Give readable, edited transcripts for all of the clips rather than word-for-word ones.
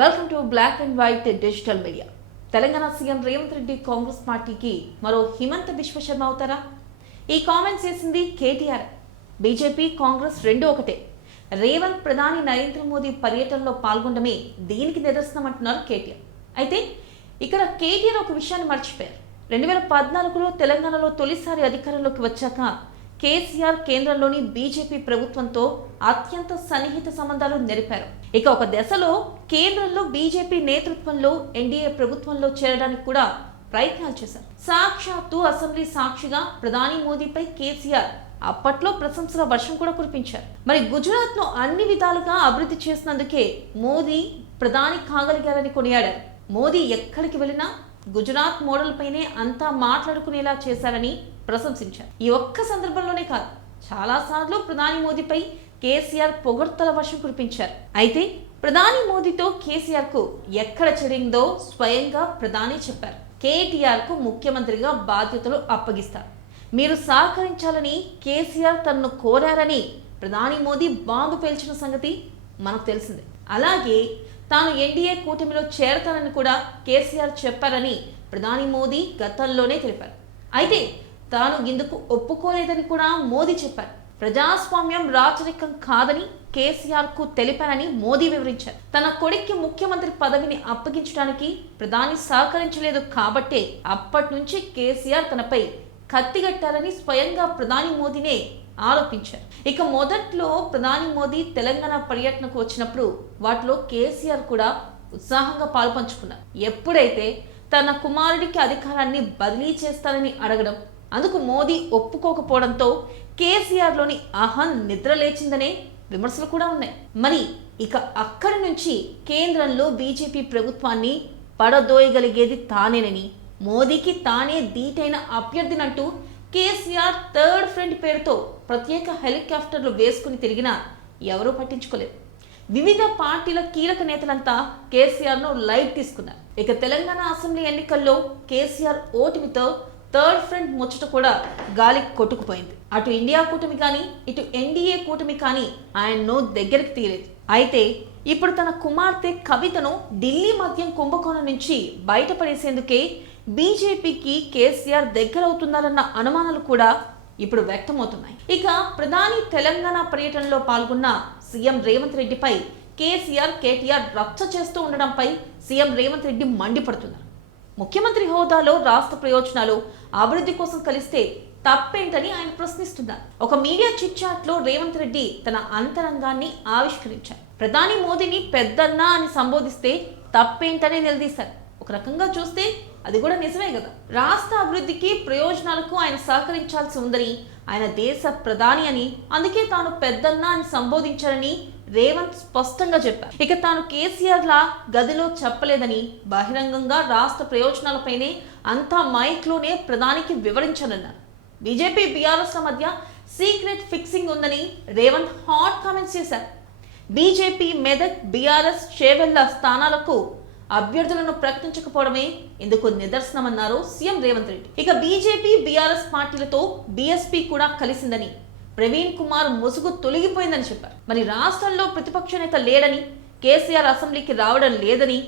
Welcome to black and white digital media. Telangana CM Revanth Reddy Congress పార్టీకి మరో హిమంత విశ్వశర్మ అవుతారా? ఈ కామెంట్స్ చేసింది కేటీఆర్. బీజేపీ కాంగ్రెస్ రెండు ఒకటే. రేవంత్ ప్రధాని నరేంద్ర మోదీ పర్యటనలో పాల్గొనడమే దీనికి నిదర్శనం అంటున్నారు కేటీఆర్. అయితే ఇక్కడ కేటీఆర్ ఒక విషయాన్ని మర్చిపోయారు. 2014లో తెలంగాణలో తొలిసారి అధికారంలోకి వచ్చాక కేసీఆర్ కేంద్రంలోని బీజేపీ ప్రభుత్వంతో అత్యంత సన్నిహిత సంబంధాలు నెరిపారు. ఇక ఒక దశలో కేంద్రంలో బీజేపీ నేతృత్వంలో ఎన్డీఏ ప్రభుత్వంలో చేరడానికి కూడా ప్రయత్నాలు చేశారు. సాక్షాత్తు అసెంబ్లీ సాక్షిగా ప్రధాని మోదీపై కేసీఆర్ అప్పట్లో ప్రశంసల వర్షం కూడా కురిపించారు. మరి గుజరాత్ ను అన్ని విధాలుగా అభివృద్ధి చేసినందుకే మోదీ ప్రధాని కాగలిగారని కొనియాడారు. మోదీ ఎక్కడికి వెళ్ళినా గుజరాత్ మోడల్ పైనే అంతా మాట్లాడుకునేలా చేశారని ప్రశంసించారు. ఈ ఒక్క సందర్భంలోనే కాదు, చాలా సార్లు ప్రధాని మోదీపై కేసీఆర్ పొగడ్తల వర్షం కురిపించారు. అయితే ప్రధాని మోదీతో కేసీఆర్ కు ఎక్కడ చెడిందో స్వయంగా ప్రధాని చెప్పారు. కేటీఆర్ కు ముఖ్యమంత్రిగా బాధ్యతలు అప్పగిస్తారు, మీరు సహకరించాలని కేసీఆర్ తనను కోరారని ప్రధాని మోదీ బాంబు పేల్చిన సంగతి మనకు తెలిసిందే. అలాగే తాను ఎన్డీఏ కూటమిలో చేరతానని కూడా కేసీఆర్ చెప్పారని ప్రధాని మోదీ గతంలోనే తెలిపారు. అయితే తాను ఇందుకు ఒప్పుకోలేదని కూడా మోదీ చెప్పారు. ప్రజాస్వామ్యం రాచరికం కాదని కేసీఆర్ కు తెలిపారని మోదీ వివరించారు. తన కొడుక్కి ముఖ్యమంత్రి పదవిని అప్పగించడానికి ప్రధాని సహకరించలేదు కాబట్టే అప్పటి నుంచి కేసీఆర్ తనపై కత్తిగట్టారని స్వయంగా ప్రధాని మోదీనే ఆరోపించారు. ఇక మొదట్లో ప్రధాని మోదీ తెలంగాణ పర్యటనకు వచ్చినప్పుడు వాటిలో కేసీఆర్ కూడా ఉత్సాహంగా పాల్పంచుకున్నారు. ఎప్పుడైతే తన కుమారుడికి అధికారాన్ని బదిలీ చేస్తారని అడగడం, అందుకు మోదీ ఒప్పుకోకపోవడంతో కేసీఆర్లోని అహం నిద్ర లేచిందనే విమర్శలు కూడా ఉన్నాయి. మరి ఇక అక్కడి నుంచి కేంద్రంలో బీజేపీ ప్రభుత్వాన్ని పడదోయగలిగేది తానేనని, మోదీకి తానే ధీటైన అభ్యర్థినంటూ కేసీఆర్ థర్డ్ ఫ్రంట్ పేరుతో ప్రత్యేక హెలికాప్టర్లు వేసుకుని తిరిగినా ఎవరూ పట్టించుకోలేదు. వివిధ పార్టీల కీలక నేతలంతా కేసీఆర్ను లైట్ తీసుకున్నారు. ఇక తెలంగాణ అసెంబ్లీ ఎన్నికల్లో కేసీఆర్ ఓటమితో థర్డ్ ఫ్రంట్ ముచ్చట కూడా గాలి కొట్టుకుపోయింది. అటు ఇండియా కూటమి కానీ ఇటు ఎన్డీఏ కూటమి కానీ ఆయన్ను దగ్గరికి తీయలేదు. అయితే ఇప్పుడు తన కుమార్తె కవితను ఢిల్లీ మద్యం కుంభకోణం నుంచి బయటపడేసేందుకే బీజేపీకి కేసీఆర్ దగ్గరవుతున్నారన్న అనుమానాలు కూడా ఇప్పుడు వ్యక్తమవుతున్నాయి. ఇక ప్రధాని తెలంగాణ పర్యటనలో పాల్గొన్న సీఎం రేవంత్ రెడ్డిపై కేటీఆర్ రచ్చ చేస్తూ ఉండడంపై సీఎం రేవంత్ రెడ్డి మండిపడుతున్నారు. ముఖ్యమంత్రి హోదాలో రాష్ట్ర ప్రయోజనాలు అభివృద్ధి కోసం కలిస్తే తప్పేంటని ఆయన ప్రశ్నిస్తున్నారు. ఒక మీడియా చిట్ చాట్ లో రేవంత్ రెడ్డి తన అంతరంగాన్ని ఆవిష్కరించారు. ప్రధాని మోదీని పెద్దన్నా అని సంబోధిస్తే తప్పేంటని నిలదీశారు. ఒక రకంగా చూస్తే అది కూడా నిజమే కదా. రాష్ట్ర అభివృద్ధికి ప్రయోజనాలకు ఆయన సహకరించాల్సి ఉందని, ఆయన దేశ ప్రధాని అని, అందుకే తాను పెద్దన్నా అని సంబోధించారని రేవంత్ స్పష్టంగా చెప్పారు. ఇక తాను కేసీఆర్ లా గదిలో చెప్పలేదని, బహిరంగంగా రాష్ట్ర ప్రయోజనాలపైనే అంతా మైక్లోనే ప్రధానికి వివరించారన్నారు. బీజేపీ బీఆర్ఎస్ మధ్య సీక్రెట్ ఫిక్సింగ్ ఉందని రేవంత్ హాట్ కామెంట్స్ చేశారు. బీజేపీ మెదక్, బీఆర్ఎస్ చేవెళ్ల స్థానాలకు అభ్యర్థులను ప్రకటించకపోవడమే ఇందుకు నిదర్శనమన్నారు సీఎం రేవంత్ రెడ్డి. ఇక బీజేపీ బీఆర్ఎస్ పార్టీలతో బీఎస్పీ కూడా కలిసిందని, ప్రవీణ్ కుమార్ ముసుగు తొలగిపోయిందని చెప్పారు. మరి రాష్ట్రంలో ప్రతిపక్ష నేత లేడని, కేసీఆర్ అసెంబ్లీకి రావడం లేదని,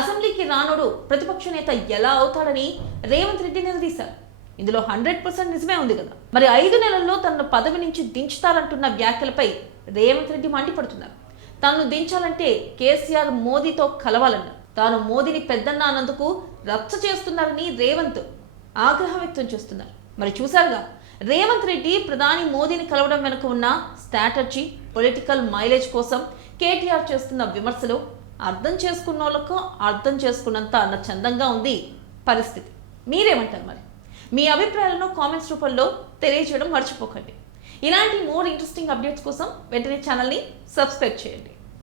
అసెంబ్లీకి రానుడు ప్రతిపక్ష నేత ఎలా అవుతాడని రేవంత్ రెడ్డి నిలదీశారు. ఇందులో 100% నిజమే ఉంది కదా. మరి 5 నెలల్లో తనను పదవి నుంచి దించుతారంటున్న వ్యాఖ్యలపై రేవంత్ రెడ్డి మండిపడుతున్నారు. తనను దించాలంటే కేసీఆర్ మోదీతో కలవాలన్నారు. తాను మోదీని పెద్దన్న అన్నందుకు రచ్చ చేస్తున్నారని రేవంత్ ఆగ్రహం వ్యక్తం చేస్తున్నారు. మరి చూశారుగా, రేవంత్ రెడ్డి ప్రధాని మోదీని కలవడం వెనుక ఉన్న స్ట్రాటజీ, పొలిటికల్ మైలేజ్ కోసం కేటీఆర్ చేస్తున్న విమర్శలు అర్థం చేసుకున్నోళ్లకు అర్థం చేసుకున్నంత అన్న చందంగా ఉంది పరిస్థితి. మీరేమంటారు? మరి మీ అభిప్రాయాలను కామెంట్స్ రూపంలో తెలియజేయడం మర్చిపోకండి. ఇలాంటి మోర్ ఇంట్రెస్టింగ్ అప్డేట్స్ కోసం వెంటనే ఛానల్ని సబ్స్క్రైబ్ చేయండి.